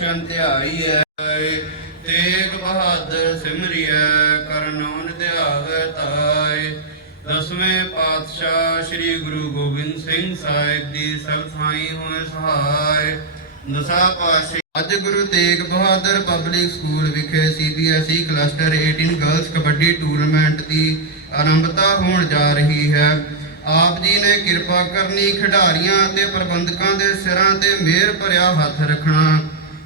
ਸੰਧਿਆਈ ਹੈ ਤੇਗ ਬਹਾਦਰ ਸਿਮਰਿਆ ਕਰਨੋਨ ਧਿਆਵੇ ਤਾਏ ਦਸਵੇਂ ਪਾਤਸ਼ਾਹ ਸ੍ਰੀ ਗੁਰੂ ਗੋਬਿੰਦ ਸਿੰਘ ਸਾਹਿਬ ਦੀ ਸਭਾਈ ਹੋਏ ਸਹਾਇ। ਦਸਾ ਪਾਸ਼ੇ ਅੱਜ ਗੁਰੂ ਤੇਗ ਬਹਾਦਰ ਪਬਲਿਕ ਸਕੂਲ ਵਿਖੇ CBSE cluster 18 girls kabaddi tournament ਦੀ ਆਰੰਭਤਾ ਹੋਣ ਜਾ ਰਹੀ ਹੈ। ਆਪ ਜੀ ਨੇ ਕਿਰਪਾ ਕਰਨੀ ਖਿਡਾਰੀਆਂ ਅਤੇ ਪ੍ਰਬੰਧਕਾਂ ਦੇ ਸਿਰਾਂ ਤੇ ਮਿਹਰ ਭਰਿਆ ਹੱਥ ਰੱਖਣਾ।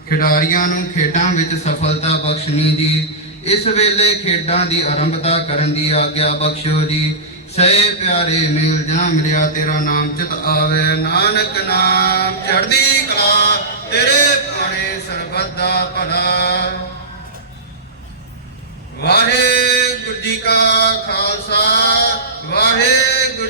ਖਿਡਾਰੀਆਂ ਨੂੰ ਖੇਡਾਂ ਵਿੱਚ ਸਫਲਤਾ ਬਖਸ਼ਣੀ ਜੀ। ਇਸ ਵੇਲੇ ਖੇਡਾਂ ਦੀ ਆਰੰਭਤਾ ਕਰਨ ਦੀ ਆਗਿਆ ਬਖਸ਼ੋ ਜੀ। ਸਹਿ ਪਿਆਰੇ ਮਿਲ ਜਾ ਮਿਲਿਆ, ਤੇਰਾ ਨਾਮ ਚਿਤ ਆਵੇ। ਨਾਨਕ ਨਾਮ ਚੜ੍ਹਦੀ ਕਲਾ, ਤੇਰੇ ਭਾਣੇ ਸਰਬੱਤ ਦਾ ਭਲਾ। ਵਾਹਿਗੁਰੂ ਜੀ ਕਾ Khalsa, Waheguru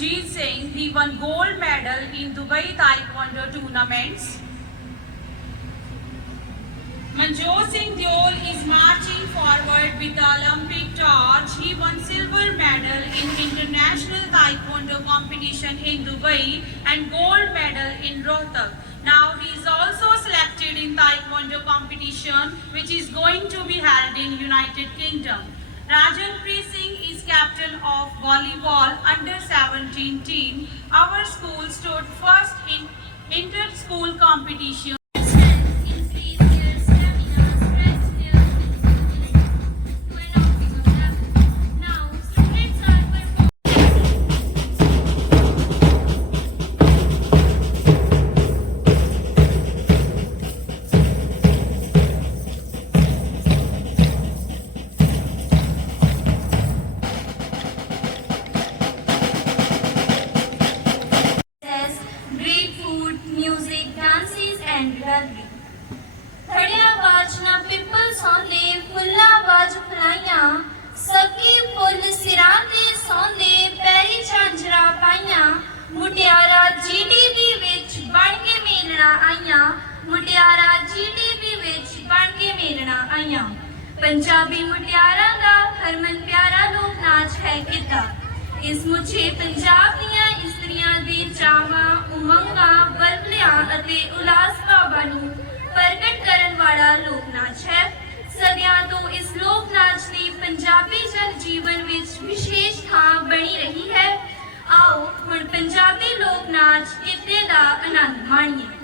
Jeet Singh, he won gold medal in Dubai Taekwondo tournaments. Manjot Singh Jiul is marching forward with the Olympic torch. He won silver medal in international taekwondo competition in Dubai and gold medal in Rohtak. Now he is also selected in taekwondo competition which is going to be held in United Kingdom. Rajanpreet Singh is captain of volleyball under 17 team. Our school stood first in inter-school competition. ਅੱਜ ਕਿਤੇ ਦਾ ਆਨੰਦ ਮਾਣੀਏ।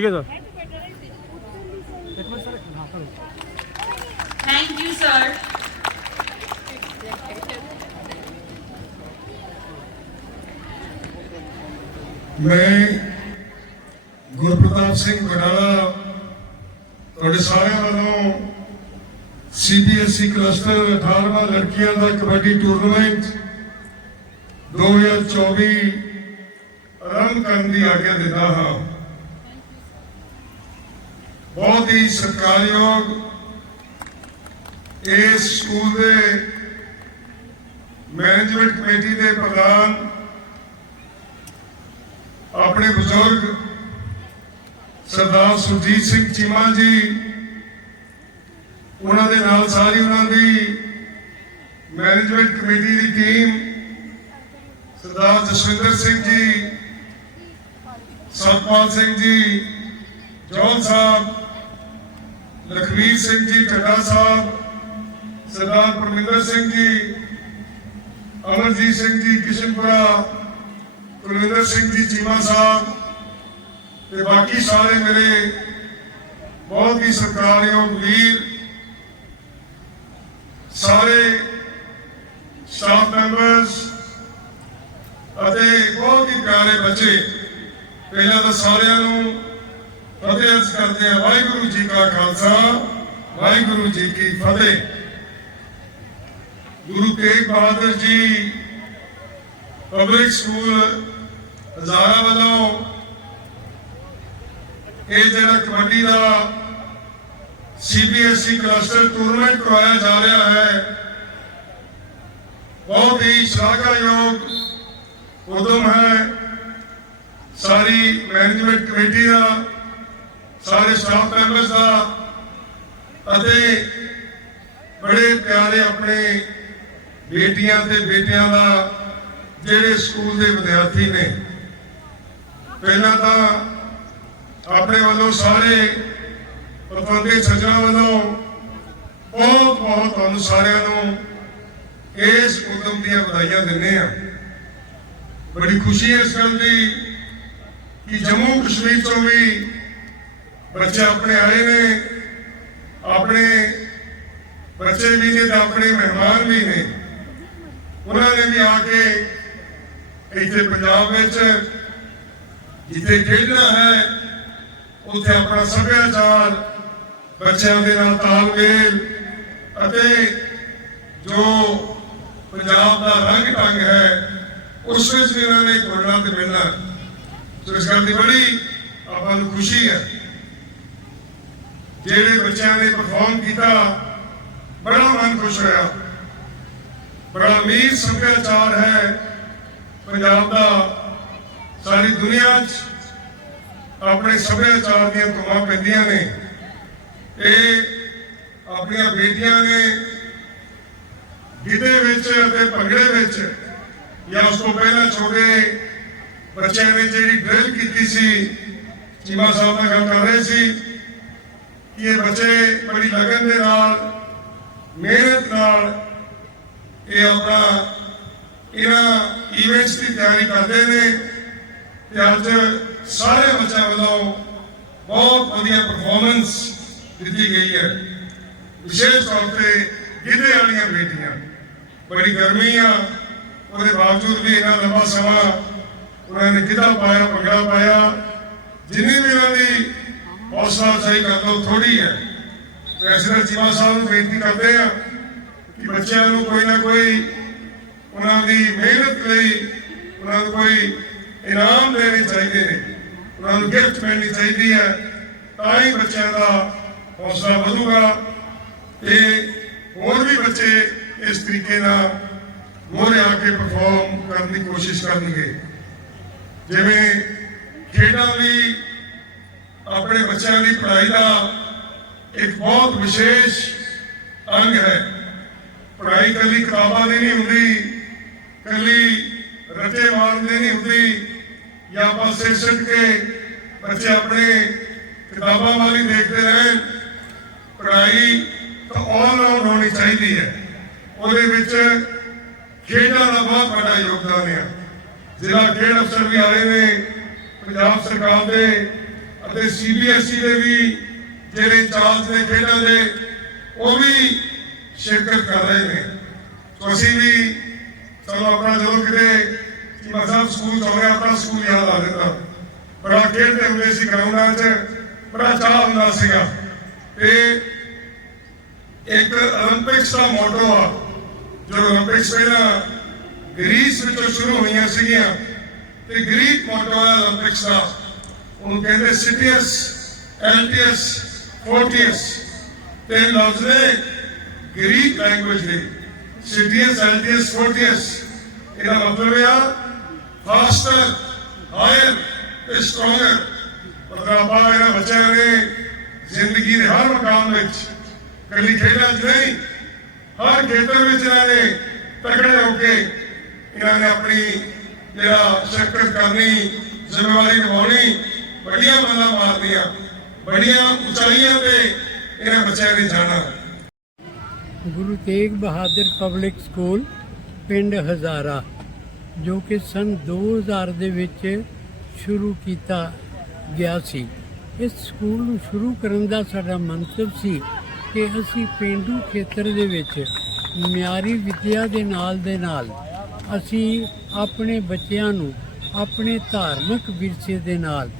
ਠੀਕ ਹੈ sir. Thank you sir ਮੈਂ ਗੁਰਪ੍ਰਤਾਪ ਸਿੰਘ ਬਡਾਲਾ ਤੁਹਾਡੇ ਸਾਰਿਆਂ ਵੱਲੋਂ CBSE cluster 18ਵਾਂ ਲੜਕੀਆਂ ਦਾ kabaddi tournament 2024 ਆਰੰਭ ਕਰਨ ਦੀ ਆਗਿਆ ਦਿੰਦਾ ਹਾਂ। ਬਹੁਤ ਹੀ ਸਤਿਕਾਰਯੋਗ ਇਸ ਸਕੂਲ ਦੇ ਮੈਨੇਜਮੈਂਟ ਕਮੇਟੀ ਦੇ ਪ੍ਰਧਾਨ, ਆਪਣੇ ਬਜ਼ੁਰਗ ਸਰਦਾਰ ਸੁਰਜੀਤ ਸਿੰਘ ਚੀਮਾ ਜੀ, ਉਹਨਾਂ ਦੇ ਨਾਲ ਸਾਰੀ ਉਹਨਾਂ ਦੀ ਮੈਨੇਜਮੈਂਟ ਕਮੇਟੀ ਦੀ ਟੀਮ, ਸਰਦਾਰ ਜਸਵਿੰਦਰ ਸਿੰਘ ਜੀ ਸਤਪਾਲ ਸਿੰਘ ਜੀ ਜੋਨ ਸਾਹਿਬ, ਲਖਵੀਰ ਸਿੰਘ ਜੀ ਚੱਡਾ ਸਾਹਿਬ, ਸਰਦਾਰ ਪਰਮਿੰਦਰ ਸਿੰਘ ਜੀ, ਅਮਰਜੀਤ ਸਿੰਘ ਜੀ, ਕਿਸ਼ਨਪੁਰਾ, ਕੁਲਵਿੰਦਰ ਸਿੰਘ ਜੀ, ਚੀਮਾ ਸਾਹਿਬ ਤੇ ਬਾਕੀ ਸਾਰੇ ਮੇਰੇ ਬਹੁਤ ਹੀ ਸਰਕਾਰਯੋਗ ਵੀਰ, ਸਾਰੇ ਸਟਾਫ ਮੈਂਬਰਸ ਅਤੇ ਬਹੁਤ ਹੀ ਪਿਆਰੇ ਬੱਚੇ। ਪਹਿਲਾਂ ਤਾਂ ਸਾਰਿਆਂ ਨੂੰ ਫਤਿਹ ਅਰਜ਼ ਕਰਦੇ ਹਾਂ ਵਾਹਿਗੁਰੂ ਜੀ ਕਾ ਖਾਲਸਾ, ਵਾਹਿਗੁਰੂ ਜੀ ਕੀ ਫਤਿਹ। ਗੁਰੂ ਤੇਗ ਬਹਾਦਰ ਜੀ ਪਬਲਿਕ ਸਕੂਲ ਹਜ਼ਾਰਾ ਵੱਲੋਂ ਇਹ ਜਿਹੜਾ ਕਬੱਡੀ ਦਾ ਸੀਬੀਐਸਈ ਕਲਸਟਰ ਟੂਰਨਾਮੈਂਟ ਕਰਵਾਇਆ ਜਾ ਰਿਹਾ ਹੈ, ਬਹੁਤ ਹੀ ਸ਼ਲਾਘਾਯੋਗ ਉਦਮ ਹੈ। ਸਾਰੀ ਮੈਨੇਜਮੈਂਟ ਕਮੇਟੀ ਦਾ ਸਾਰੇ ਸਟਾਫ ਮੈਂਬਰਸ ਦਾ ਅਤੇ ਬੜੇ ਪਿਆਰੇ ਆਪਣੇ ਬੇਟੀਆਂ ਤੇ ਬੇਟਿਆਂ ਦਾ ਜਿਹੜੇ ਸਕੂਲ ਦੇ ਵਿਦਿਆਰਥੀ ਨੇ, ਪਹਿਲਾਂ ਤਾਂ ਆਪਣੇ ਵੱਲੋਂ ਸਾਰੇ ਪਤਵੰਤੇ ਸੱਜਣਾ ਵੱਲੋਂ ਬਹੁਤ ਬਹੁਤ ਤੁਹਾਨੂੰ ਸਾਰਿਆਂ ਨੂੰ ਇਸ ਉਦਮ ਦੀਆਂ ਵਧਾਈਆਂ ਦਿੰਦੇ ਆ ਬੜੀ ਖੁਸ਼ੀ ਹੈ ਇਸ ਗੱਲ ਦੀ ਕਿ ਜੰਮੂ ਕਸ਼ਮੀਰ ਤੋਂ ਵੀ ਬੱਚੇ ਆਪਣੇ ਆਏ ਨੇ, ਆਪਣੇ ਬੱਚੇ ਵੀ ਨੇ ਤੇ ਆਪਣੇ ਮਹਿਮਾਨ ਵੀ ਨੇ। ਉਹਨਾਂ ਨੇ ਵੀ ਆ ਕੇ ਇੱਥੇ ਪੰਜਾਬ ਵਿੱਚ ਜਿੱਥੇ ਖੇਡਣਾ ਹੈ, ਉੱਥੇ ਆਪਣਾ ਸੱਭਿਆਚਾਰ ਬੱਚਿਆਂ ਦੇ ਨਾਲ ਤਾਲਮੇਲ ਅਤੇ ਜੋ ਪੰਜਾਬ ਦਾ ਰੰਗ ਢੰਗ ਹੈ, ਉਸ ਵਿੱਚ ਵੀ ਇਹਨਾਂ ਨੇ ਘੁਲਣਾ ਤੇ ਮਿਲਣਾ। ਸੋ ਇਸ ਗੱਲ ਦੀ ਬੜੀ ਆਪਾਂ ਨੂੰ ਖੁਸ਼ੀ ਹੈ। ਜਿਹੜੇ ਬੱਚਿਆਂ ਨੇ ਪਰਫਾਰਮ ਕੀਤਾ, ਬੜਾ ਮਨ ਖੁਸ਼ ਹੋਇਆ। ਬੜਾ ਅਮੀਰ ਸੱਭਿਆਚਾਰ ਹੈ ਪੰਜਾਬ ਦਾ। ਸਾਰੀ ਦੁਨੀਆ 'ਚ ਆਪਣੇ ਸੱਭਿਆਚਾਰ ਦੀਆਂ ਧੁਮਾਂ ਪੈਂਦੀਆਂ ਨੇ। ਇਹ ਆਪਣੀਆਂ ਬੇਟੀਆਂ ਨੇ ਗਿੱਧੇ ਵਿੱਚ ਅਤੇ ਭੰਗੜੇ ਵਿੱਚ ਜਾਂ ਉਸ ਤੋਂ ਪਹਿਲਾਂ ਛੋਟੇ ਬੱਚਿਆਂ ਨੇ ਜਿਹੜੀ ਡਰਿਲ ਕੀਤੀ ਸੀ, ਚੀਮਾ ਸਾਹਿਬ ਨਾਲ ਗੱਲ ਕਰ ਰਹੇ ਸੀ। ਕਿ ਇਹ ਬੱਚੇ ਬੜੀ ਲਗਨ ਦੇ ਨਾਲ, ਮਿਹਨਤ ਨਾਲ ਇਹ ਆਪਣਾ ਇਹਨਾਂ ਇਵੈਂਟਸ ਦੀ ਤਿਆਰੀ ਕਰਦੇ ਨੇ ਤੇ ਅੱਜ ਸਾਰੇ ਬੱਚਿਆਂ ਵੱਲੋਂ ਬਹੁਤ ਵਧੀਆ ਪਰਫਾਰਮੈਂਸ ਦਿੱਤੀ ਗਈ ਹੈ। ਵਿਸ਼ੇਸ਼ ਤੌਰ ਤੇ ਗਿੱਧੇ ਵਾਲੀਆਂ ਬੇਟੀਆਂ। ਬੜੀ ਗਰਮੀ ਆ, ਉਹਦੇ ਬਾਵਜੂਦ ਵੀ ਇਹਨਾਂ ਲੰਬਾ ਸਮਾਂ ਉਹਨਾਂ ਨੇ ਗਿੱਧਾ ਪਾਇਆ, ਭੰਗੜਾ ਪਾਇਆ। ਜਿੰਨੀ ਵੀ ਇਹਨਾਂ ਦੀ ਹੌਸਲਾ ਅਫਜ਼ਾਈ ਕਰ ਲਓ ਥੋੜੀ ਹੈ। ਵੈਸੇ ਚੀਮਾ ਸਾਹਿਬ ਨੂੰ ਬੇਨਤੀ ਕਰਦੇ ਆ ਕਿ ਬੱਚਿਆਂ ਨੂੰ ਕੋਈ ਨਾ ਕੋਈ ਉਹਨਾਂ ਦੀ ਮਿਹਨਤ ਲਈ ਉਹਨਾਂ ਨੂੰ ਕੋਈ ਇਨਾਮ ਦੇਣੇ ਚਾਹੀਦੇ ਨੇ। ਉਹਨਾਂ ਨੂੰ ਗਿਫਟ ਮਿਲਣੀ ਚਾਹੀਦੀ ਹੈ। ਤਾਂ ਹੀ ਬੱਚਿਆਂ ਦਾ ਹੌਸਲਾ ਵਧੂਗਾ ਤੇ ਹੋਰ ਵੀ ਬੱਚੇ ਇਸ ਤਰੀਕੇ ਨਾਲ ਮੋਹਰੇ ਆ ਕੇ ਪਰਫਾਰਮ ਕਰਨ ਦੀ ਕੋਸ਼ਿਸ਼ ਕਰਨਗੇ। ਜਿਵੇਂ ਖੇਡਾਂ ਵੀ ਆਪਣੇ ਬੱਚਿਆਂ ਦੀ ਪੜ੍ਹਾਈ ਦਾ ਇੱਕ ਬਹੁਤ ਵਿਸ਼ੇਸ਼ ਅੰਗ ਹੈ। ਪੜ੍ਹਾਈ ਕੱਲੀ ਕਿਤਾਬਾਂ ਦੀ ਨਹੀਂ ਹੁੰਦੀ ਕੱਲੀ ਰੱਟੇ ਮਾਰਨ ਦੀ ਨਹੀਂ ਹੁੰਦੀ, ਜਾਂ ਆਪਾਂ ਸਿਰ ਸਿੱਟ ਕੇ ਬੱਚੇ ਆਪਣੇ ਕਿਤਾਬਾਂ ਵਾਲੀ ਦੇਖਦੇ ਰਹਿਣ। ਪੜ੍ਹਾਈ ਤਾਂ ਆਲ ਰਾਊਂਡ ਹੋਣੀ ਚਾਹੀਦੀ ਹੈ। ਉਹਦੇ ਵਿੱਚ ਖੇਡਾਂ ਦਾ ਬਹੁਤ ਵੱਡਾ ਯੋਗਦਾਨ ਹੈ ਜ਼ਿਲ੍ਹਾ ਖੇਡ ਅਫਸਰ ਵੀ ਆਏ ਨੇ, ਪੰਜਾਬ ਸਰਕਾਰ ਦੇ ਅਤੇ ਸੀਬੀਐਸਈ ਦੇ ਵੀ ਜਿਹੜੇ ਚਾਂਸ ਦੇ ਖੇਡਾਂ ਦੇ, ਉਹ ਵੀ ਸ਼ਿਰਕਤ ਕਰ ਰਹੇ ਨੇ। ਤੋ ਵੀ ਚਲੋ ਆਪਣਾ ਜਦੋਂ ਕਿਤੇ ਮਸਾਂ ਸਕੂਲ ਤੋਂ ਗਿਆ ਆਪਣਾ ਸਕੂਲ ਯਾਦ ਆ ਜਾਂਦਾ। ਬੜਾ ਖੇਡਦੇ ਹੁੰਦੇ ਸੀ ਗਰਾਊਂਡਾਂ 'ਚ, ਬੜਾ ਚਾਹ ਹੁੰਦਾ ਸੀਗਾ। ਤੇ ਇੱਕ 올림픽ਸ ਦਾ ਮੋਟੋ ਆ ਜੋ 올림픽ਸ ਪਹਿਲਾਂ ਗ੍ਰੀਸ ਵਿੱਚੋਂ ਸ਼ੁਰੂ ਹੋਈਆਂ ਸੀਗੀਆਂ, ਤੇ ਗ੍ਰੀਕ ਮੋਟੋ ਆ 올림픽ਸ ਦਾ। ਉਹਨੂੰ ਕਹਿੰਦੇ ਸਿਟੀਅਸ ਐਲਟੀਐਸ ਫੋਰਟੀਅਸ ਤੇ ਲਫ਼ਜ਼ ਨੇ ਗ੍ਰੀਕ ਲੈਂਗੁਏਜ ਦੇ ਸਿਟੀਅਸ ਐਲਟੀਐਸ ਫੋਰਟੀਅਸ ਇਹਦਾ ਮਤਲਬ ਹੈ ਫਾਸਟਰ ਹਾਇਰ ਤੇ ਸਟਰੋਂਗਰ ਮਤਲਬ ਇਹਨਾਂ ਬੱਚਿਆਂ ਨੇ ਜ਼ਿੰਦਗੀ ਦੇ ਹਰ ਮਕਾਮ ਵਿੱਚ ਕੱਲੀ ਖੇਡਾਂ 'ਚ ਨਹੀਂ, ਹਰ ਖੇਤਰ ਵਿੱਚ ਇਹਨਾਂ ਨੇ ਤਕੜੇ ਹੋ ਕੇ ਇਹਨਾਂ ਨੇ ਆਪਣੀ ਜਿਹੜਾ ਸ਼ਿਰਕਤ ਕਰਨੀ, ਜ਼ਿੰਮੇਵਾਰੀ ਨਿਭਾਉਣੀ ਵੱਡੀਆਂ ਮੱਲਾਂ ਮਾਰਦੀਆਂ, ਵੱਡੀਆਂ ਉਚਾਈਆਂ ਤੇ ਇਹਨਾਂ ਬੱਚਿਆਂ ਨੇ ਜਾਣਾ। ਗੁਰੂ ਤੇਗ ਬਹਾਦਰ ਪਬਲਿਕ ਸਕੂਲ, ਪਿੰਡ ਹਜ਼ਾਰਾ, ਜੋ ਕਿ ਸਨ 2000 ਦੇ ਵਿੱਚ ਸ਼ੁਰੂ ਕੀਤਾ ਗਿਆ ਸੀ। ਇਸ ਸਕੂਲ ਨੂੰ ਸ਼ੁਰੂ ਕਰਨ ਦਾ ਸਾਡਾ ਮੰਤਵ ਸੀ ਕਿ ਅਸੀਂ ਪਿੰਡੂ ਖੇਤਰ ਦੇ ਵਿੱਚ ਮਿਆਰੀ ਵਿਦਿਆ ਦੇ ਨਾਲ ਦੇ ਨਾਲ ਅਸੀਂ ਆਪਣੇ ਬੱਚਿਆਂ ਨੂੰ ਆਪਣੇ ਧਾਰਮਿਕ ਵਿਰਸੇ ਦੇ ਨਾਲ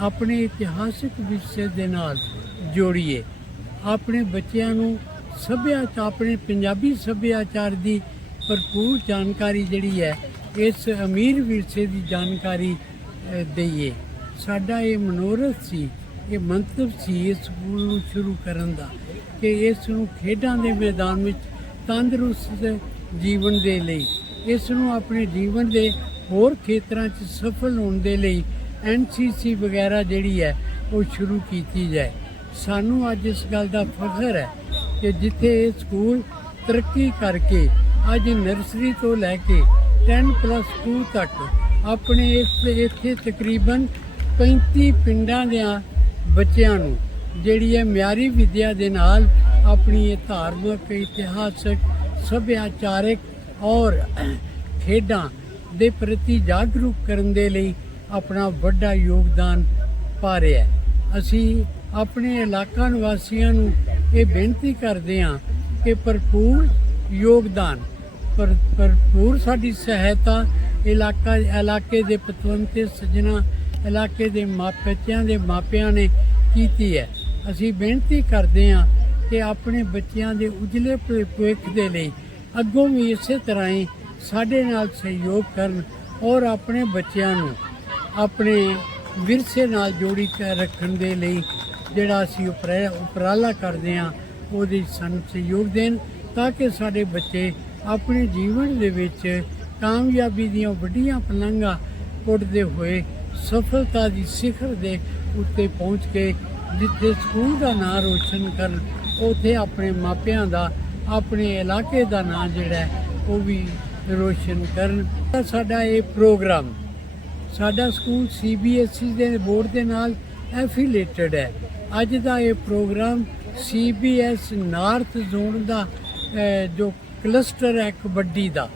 ਆਪਣੇ ਇਤਿਹਾਸਿਕ ਵਿਰਸੇ ਦੇ ਨਾਲ ਜੋੜੀਏ। ਆਪਣੇ ਬੱਚਿਆਂ ਨੂੰ ਸੱਭਿਆਚਾਰ ਆਪਣੇ ਪੰਜਾਬੀ ਸੱਭਿਆਚਾਰ ਦੀ ਭਰਪੂਰ ਜਾਣਕਾਰੀ ਜਿਹੜੀ ਹੈ ਇਸ ਅਮੀਰ ਵਿਰਸੇ ਦੀ ਜਾਣਕਾਰੀ ਅ, ਦਈਏ। ਸਾਡਾ ਇਹ ਮਨੋਰਥ ਸੀ ਇਹ ਮੰਤਵ ਸੀ ਇਸ ਸਕੂਲ ਨੂੰ ਸ਼ੁਰੂ ਕਰਨ ਦਾ ਕਿ ਇਸ ਨੂੰ ਖੇਡਾਂ ਦੇ ਮੈਦਾਨ ਵਿੱਚ ਤੰਦਰੁਸਤ ਜੀਵਨ ਦੇ ਲਈ ਇਸ ਨੂੰ ਆਪਣੇ ਜੀਵਨ ਦੇ ਹੋਰ ਖੇਤਰਾਂ 'ਚ ਸਫਲ ਹੋਣ ਦੇ ਲਈ ਐਨਸੀਸੀ ਵਗੈਰਾ ਜਿਹੜੀ ਹੈ, ਉਹ ਸ਼ੁਰੂ ਕੀਤੀ ਜਾਏ। ਸਾਨੂੰ ਅੱਜ ਇਸ ਗੱਲ ਦਾ ਫਖਰ ਹੈ ਕਿ ਜਿੱਥੇ ਇਹ ਸਕੂਲ ਤਰੱਕੀ ਕਰਕੇ ਅੱਜ ਨਰਸਰੀ ਤੋਂ ਲੈ ਕੇ 10 ਪਲੱਸ 2 ਤੱਕ ਆਪਣੇ ਇਸ ਇੱਥੇ ਤਕਰੀਬਨ 35 ਪਿੰਡਾਂ ਦੇ ਬੱਚਿਆਂ ਨੂੰ ਜਿਹੜੀ ਹੈ ਮਿਆਰੀ ਵਿਦਿਆ ਦੇ ਨਾਲ ਆਪਣੀ ਇਹ ਧਾਰਮਿਕ, ਇਤਿਹਾਸਕ, ਸੱਭਿਆਚਾਰਕ ਔਰ ਖੇਡਾਂ ਦੇ ਪ੍ਰਤੀ ਜਾਗਰੂਕ ਕਰਨ ਦੇ ਲਈ ਆਪਣਾ ਵੱਡਾ ਯੋਗਦਾਨ ਪਾ ਰਿਹਾ ਹੈ। ਅਸੀਂ ਆਪਣੇ ਇਲਾਕਾ ਨਿਵਾਸੀਆਂ ਨੂੰ ਇਹ ਬੇਨਤੀ ਕਰਦੇ ਹਾਂ ਕਿ ਭਰਪੂਰ ਯੋਗਦਾਨ ਪਰ ਭਰਪੂਰ ਸਾਡੀ ਸਹਾਇਤਾ ਇਲਾਕਾ, ਇਲਾਕੇ ਦੇ ਪਤਵੰਤੇ, ਸੱਜਣਾ ਇਲਾਕੇ ਦੇ ਮਾਪਿਆਂ ਦੇ ਮਾਪਿਆਂ ਨੇ ਕੀਤੀ ਹੈ। ਅਸੀਂ ਬੇਨਤੀ ਕਰਦੇ ਹਾਂ ਕਿ ਆਪਣੇ ਬੱਚਿਆਂ ਦੇ ਉਜਲੇ ਭਵਿ- ਭਵਿੱਖ ਦੇ ਲਈ ਅੱਗੋਂ ਵੀ ਇਸੇ ਤਰ੍ਹਾਂ ਹੀ ਸਾਡੇ ਨਾਲ ਸਹਿਯੋਗ ਕਰਨ ਔਰ ਆਪਣੇ ਬੱਚਿਆਂ ਨੂੰ ਆਪਣੇ ਵਿਰਸੇ ਨਾਲ ਜੋੜੀ ਰੱਖਣ ਦੇ ਲਈ ਜਿਹੜਾ ਅਸੀਂ ਉਪਰਾ- ਉਪਰਾਲਾ ਕਰਦੇ ਹਾਂ, ਉਹਦੇ ਸਾਨੂੰ ਸਹਿਯੋਗ ਦੇਣ ਤਾਂ ਕਿ ਸਾਡੇ ਬੱਚੇ ਆਪਣੇ ਜੀਵਨ ਦੇ ਵਿੱਚ ਕਾਮਯਾਬੀ ਦੀਆਂ ਵੱਡੀਆਂ ਪਲੰਘਾਂ ਪੁੱਟਦੇ ਹੋਏ ਸਫਲਤਾ ਦੀ ਸਿਖਰ ਦੇ ਉੱਤੇ ਪਹੁੰਚ ਕੇ ਜਿੱਥੇ ਸਕੂਲ ਦਾ ਨਾਂ ਰੋਸ਼ਨ ਕਰਨ, ਉੱਥੇ ਆਪਣੇ ਮਾਪਿਆਂ ਦਾ, ਆਪਣੇ ਇਲਾਕੇ ਦਾ ਨਾਂ ਜਿਹੜਾ ਉਹ ਵੀ ਰੋਸ਼ਨ ਕਰਨ। ਤਾਂ ਸਾਡਾ ਇਹ ਪ੍ਰੋਗਰਾਮ ਸਾਡਾ ਸਕੂਲ ਸੀਬੀਐਸਈ ਦੇ ਬੋਰਡ ਦੇ ਨਾਲ ਐਫੀਲੇਟਡ ਹੈ। ਅੱਜ ਦਾ ਇਹ ਪ੍ਰੋਗਰਾਮ ਸੀਬੀਐਸ ਨਾਰਥ ਜ਼ੋਨ ਦਾ ਜੋ ਕਲਸਟਰ ਹੈ ਕਬੱਡੀ ਦਾ।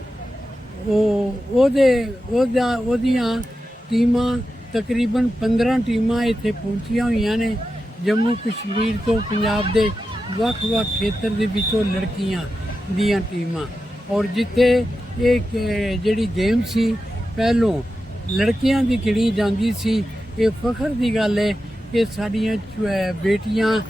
ਉਹ, ਉਹਦੇ, ਉਹਦਾ, ਉਹਦੀਆਂ ਟੀਮਾਂ ਤਕਰੀਬਨ 15 ਟੀਮਾਂ ਇੱਥੇ ਪਹੁੰਚੀਆਂ ਹੋਈਆਂ ਨੇ। ਜੰਮੂ ਕਸ਼ਮੀਰ ਤੋਂ ਪੰਜਾਬ ਦੇ ਵੱਖ-ਵੱਖ ਖੇਤਰ ਦੇ ਵਿੱਚੋਂ ਲੜਕੀਆਂ ਦੀਆਂ ਟੀਮਾਂ। ਔਰ ਜਿੱਥੇ ਇਹ ਜਿਹੜੀ ਗੇਮ ਸੀ, ਪਹਿਲੋਂ ਲੜਕੀਆਂ ਦੀ ਗਿਣੀ ਜਾਂਦੀ ਸੀ। ਇਹ ਫਖਰ ਦੀ ਗੱਲ ਹੈ ਕਿ ਸਾਡੀਆਂ ਬੇਟੀਆਂ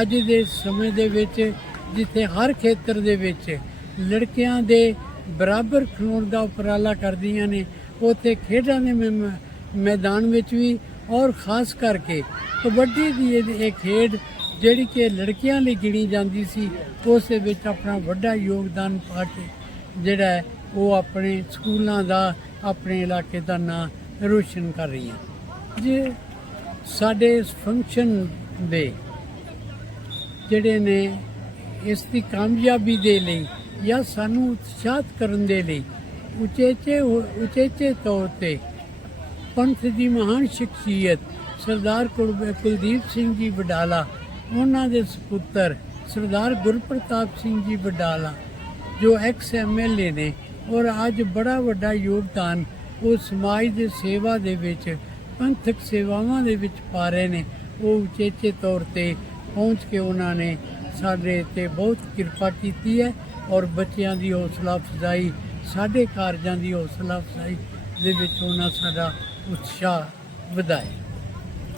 ਅੱਜ ਦੇ ਸਮੇਂ ਦੇ ਵਿੱਚ, ਜਿੱਥੇ ਹਰ ਖੇਤਰ ਦੇ ਵਿੱਚ ਲੜਕਿਆਂ ਦੇ ਬਰਾਬਰ ਖਲੋਣ ਦਾ ਉਪਰਾਲਾ ਕਰਦੀਆਂ ਨੇ, ਉੱਥੇ ਖੇਡਾਂ ਦੇ ਮੈ- ਮੈ- ਮੈਦਾਨ ਵਿੱਚ ਵੀ ਔਰ ਖਾਸ ਕਰਕੇ ਕਬੱਡੀ ਦੀ ਇਹ ਇਹ ਖੇਡ ਜਿਹੜੀ ਕਿ ਲੜਕੀਆਂ ਲਈ ਗਿਣੀ ਜਾਂਦੀ ਸੀ, ਉਸ ਦੇ ਵਿੱਚ ਆਪਣਾ ਵੱਡਾ ਯੋਗਦਾਨ ਪਾ ਕੇ ਜਿਹੜਾ ਹੈ, ਉਹ ਆਪਣੇ ਸਕੂਲਾਂ ਦਾ ਆਪਣੇ ਇਲਾਕੇ ਦਾ ਨਾਂ ਰੋਸ਼ਨ ਕਰ ਰਹੀ ਰਹੀਆਂ ਜੇ, ਸਾਡੇ ਇਸ ਫੰਕਸ਼ਨ ਦੇ ਜਿਹੜੇ ਨੇ, ਇਸ ਦੀ ਕਾਮਯਾਬੀ ਦੇ ਲਈ ਜਾਂ ਸਾਨੂੰ ਉਤਸ਼ਾਹਤ ਕਰਨ ਦੇ ਲਈ ਉਚੇਚੇ ਉਚੇਚੇ ਤੌਰ ਤੇ ਪੰਥ ਦੀ ਮਹਾਨ ਸ਼ਖਸੀਅਤ ਸਰਦਾਰ ਕੁਲਬ- ਕੁਲਦੀਪ ਸਿੰਘ ਜੀ ਵਡਾਲਾ, ਉਹਨਾਂ ਦੇ ਸੁਪੁੱਤਰ ਸਰਦਾਰ ਗੁਰਪ੍ਰਤਾਪ ਸਿੰਘ ਜੀ ਵਡਾਲਾ, ਜੋ ਐਕਸ ਐਮਐਲਏ ਨੇ ਔਰ ਅੱਜ ਬੜਾ ਵੱਡਾ ਯੋਗਦਾਨ ਉਹ ਸਮਾਜ ਦੇ ਸੇਵਾ ਦੇ ਵਿੱਚ, ਪੰਥਕ ਸੇਵਾਵਾਂ ਦੇ ਵਿੱਚ ਪਾ ਰਹੇ ਨੇ। ਉਹ ਉਚੇਚੇ ਤੌਰ ਤੇ ਪਹੁੰਚ ਕੇ ਉਹਨਾਂ ਨੇ ਸਾਡੇ ਤੇ ਬਹੁਤ ਕਿਰਪਾ ਕੀਤੀ ਹੈ ਔਰ ਬੱਚਿਆਂ ਦੀ ਹੌਸਲਾ ਅਫਜ਼ਾਈ, ਸਾਡੇ ਕਾਰਜਾਂ ਦੀ ਹੌਸਲਾ ਅਫਜ਼ਾਈ ਦੇ ਵਿੱਚ ਉਹਨਾਂ ਸਾਡਾ ਉਤਸ਼ਾਹ ਵਧਾਇਆ।